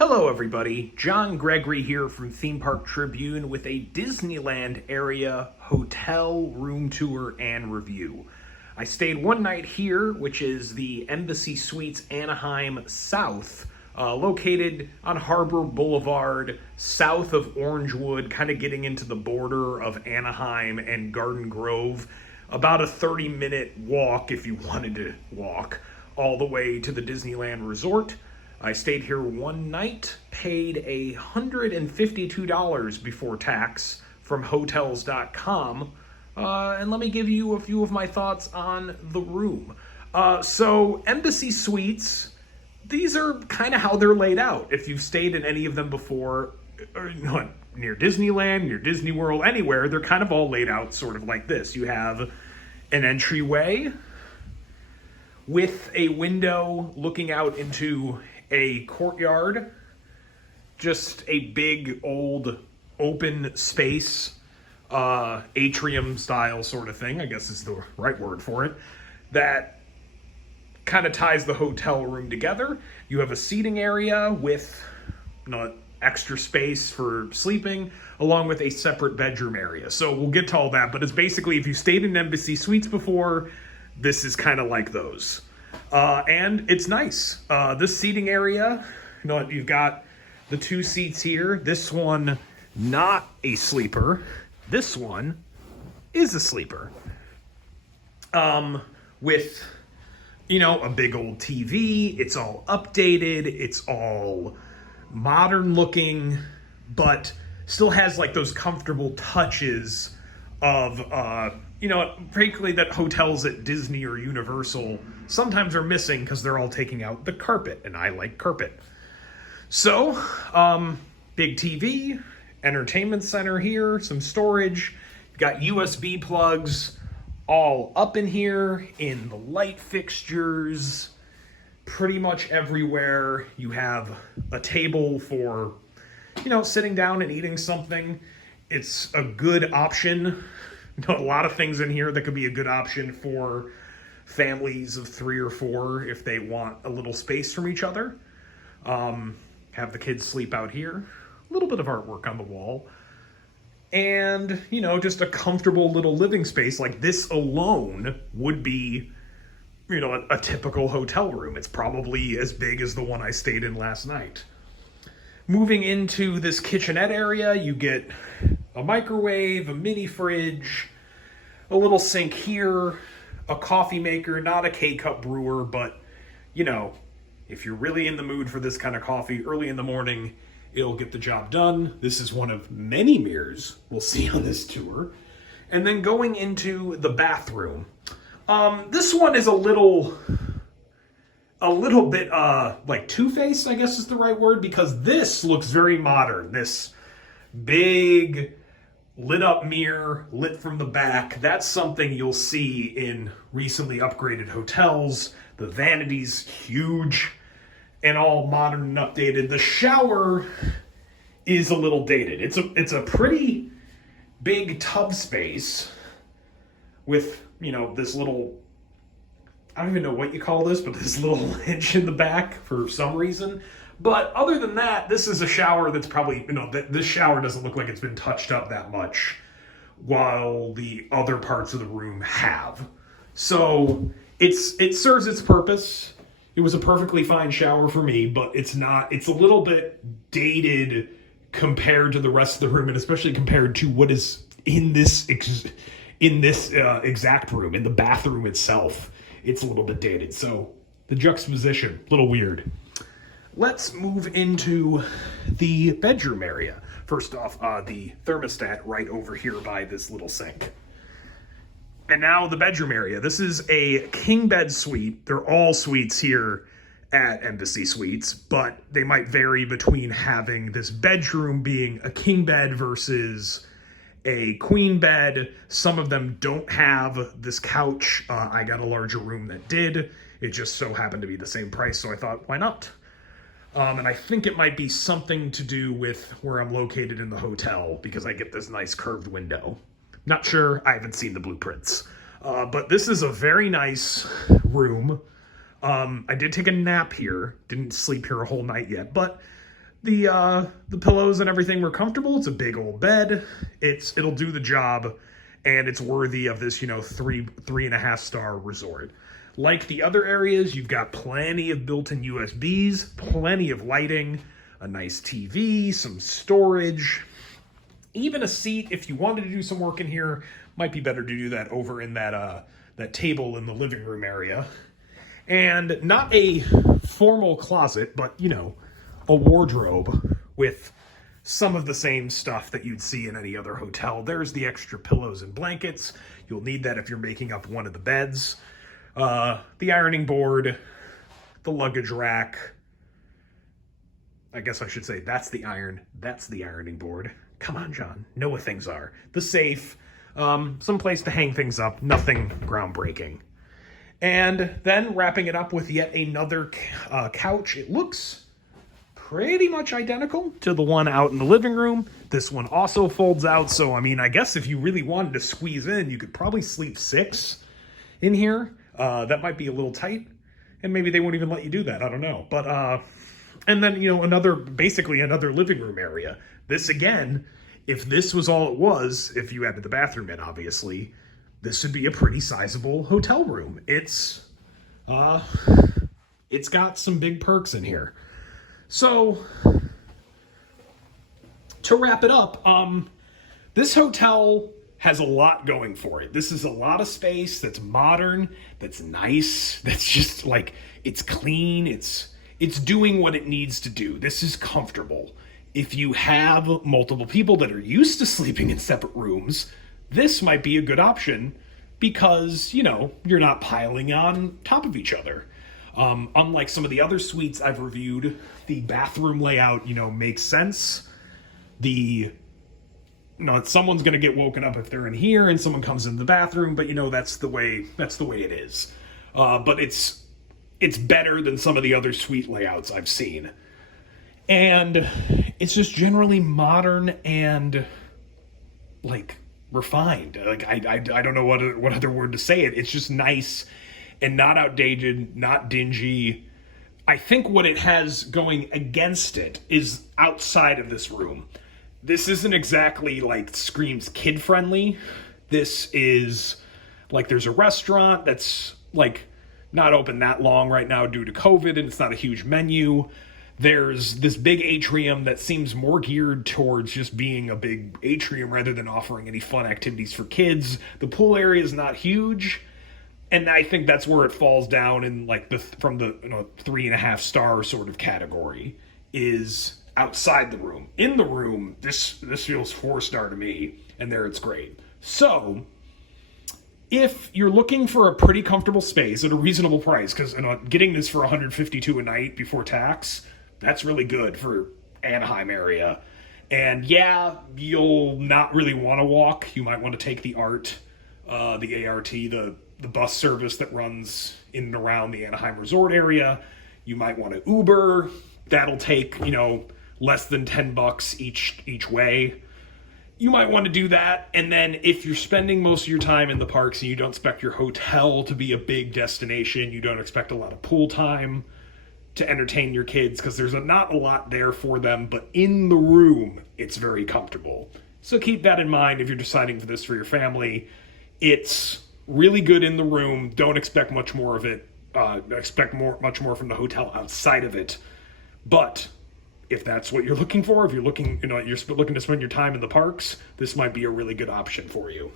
Hello everybody, John Gregory here from Theme Park Tribune with a Disneyland area hotel room tour and review. I stayed one night here, which is the Embassy Suites Anaheim South, located on Harbor Boulevard, south of Orangewood, kind of getting into the border of Anaheim and Garden Grove. About a 30-minute walk, if you wanted to walk, all the way to the Disneyland Resort. I stayed here one night, paid $152 before tax from Hotels.com, and let me give you a few of my thoughts on the room. So Embassy Suites, these are kind of how they're laid out. If you've stayed in any of them before, or near Disneyland, near Disney World, anywhere, they're kind of all laid out sort of like this. You have an entryway with a window looking out into a courtyard, just a big old open space, atrium style sort of thing, I guess is the right word for it, that kind of ties the hotel room together. You have a seating area with extra space for sleeping, along with a separate bedroom area. So we'll get to all that, but it's basically, if you stayed in Embassy Suites before, this is kind of like those. And it's nice. This seating area, you've got the two seats here. This one, not a sleeper. This one is a sleeper. With, a big old TV. It's all updated. It's all modern looking, but still has like those comfortable touches of, frankly, that hotels at Disney or Universal sometimes are missing because they're all taking out the carpet, and I like carpet. So, big TV, entertainment center here, some storage. You've got USB plugs all up in here, in the light fixtures, pretty much everywhere. You have a table for, sitting down and eating something. It's a good option. A lot of things in here that could be a good option for families of 3 or 4 if they want a little space from each other. Have the kids sleep out here. A little bit of artwork on the wall. And, just a comfortable little living space. Like this alone would be, a typical hotel room. It's probably as big as the one I stayed in last night. Moving into this kitchenette area, you get a microwave, a mini fridge, a little sink here, a coffee maker, not a K-cup brewer, but, if you're really in the mood for this kind of coffee early in the morning, it'll get the job done. This is one of many mirrors we'll see on this tour. And then going into the bathroom. This one is a little bit, like two-faced, I guess is the right word, because this looks very modern. This big lit up mirror, lit from the back. That's something you'll see in recently upgraded hotels. The vanity's huge and all modern and updated. The shower is a little dated. It's a pretty big tub space with, this little, I don't even know what you call this, but this little ledge in the back for some reason. But other than that, this is a shower that's probably, this shower doesn't look like it's been touched up that much, while the other parts of the room have. So it serves its purpose. It was a perfectly fine shower for me, but it's a little bit dated compared to the rest of the room, and especially compared to what is in this exact room, in the bathroom itself. It's a little bit dated. So the juxtaposition, a little weird. Let's move into the bedroom area. First off, the thermostat right over here by this little sink. And now the bedroom area. This is a king bed suite. They're all suites here at Embassy Suites, but they might vary between having this bedroom being a king bed versus a queen bed. Some of them don't have this couch. I got a larger room that did. It just so happened to be the same price, so I thought, why not? And I think it might be something to do with where I'm located in the hotel, because I get this nice curved window. Not sure, I haven't seen the blueprints. But this is a very nice room. I did take a nap here, didn't sleep here a whole night yet, but The pillows and everything were comfortable. It's a big old bed. It'll do the job, and it's worthy of this, 3.5 star resort. Like the other areas, you've got plenty of built-in USBs, plenty of lighting, a nice TV, some storage, even a seat. If you wanted to do some work in here, might be better to do that over in that table in the living room area. And not a formal closet, but, a wardrobe with some of the same stuff that you'd see in any other hotel. There's the extra pillows and blankets. You'll need that if you're making up one of the beds. The ironing board, the luggage rack. I guess I should say that's the ironing board. Come on, John. Know what things are. The safe, some place to hang things up, nothing groundbreaking. And then wrapping it up with yet another couch. It looks pretty much identical to the one out in the living room. This one also folds out, so I guess if you really wanted to squeeze in, you could probably sleep 6 in here. That might be a little tight, and maybe they won't even let you do that. I don't know. But and then basically another living room area. This again, if this was all it was, if you added the bathroom in, obviously, this would be a pretty sizable hotel room. It's got some big perks in here. So, to wrap it up, this hotel has a lot going for it. This is a lot of space that's modern, that's nice, that's just it's clean, it's doing what it needs to do. This is comfortable. If you have multiple people that are used to sleeping in separate rooms, this might be a good option because, you're not piling on top of each other. Unlike some of the other suites I've reviewed, the bathroom layout, makes sense. Someone's going to get woken up if they're in here and someone comes in the bathroom, but that's the way it is. But it's better than some of the other suite layouts I've seen. And it's just generally modern and refined. I don't know what other word to say it. It's just nice and not outdated, not dingy. I think what it has going against it is outside of this room. This isn't exactly screams kid friendly. This is there's a restaurant that's not open that long right now due to COVID, and it's not a huge menu. There's this big atrium that seems more geared towards just being a big atrium rather than offering any fun activities for kids. The pool area is not huge, and I think that's where it falls down in from the 3.5 star sort of category is outside the room. In the room, this feels 4-star to me, and there it's great. So, if you're looking for a pretty comfortable space at a reasonable price, because getting this for $152 a night before tax, that's really good for Anaheim area. And yeah, you'll not really want to walk. You might want to take the ART, the bus service that runs in and around the Anaheim Resort Area. You might want to Uber. That'll take, less than $10 each way. You might want to do that. And then if you're spending most of your time in the parks and you don't expect your hotel to be a big destination, you don't expect a lot of pool time to entertain your kids because there's not a lot there for them, but in the room, it's very comfortable. So keep that in mind if you're deciding for this for your family. It's really good in the room. Don't expect much more of it. Expect much more from the hotel outside of it. But if that's what you're looking for, if you're looking, you're looking to spend your time in the parks, this might be a really good option for you.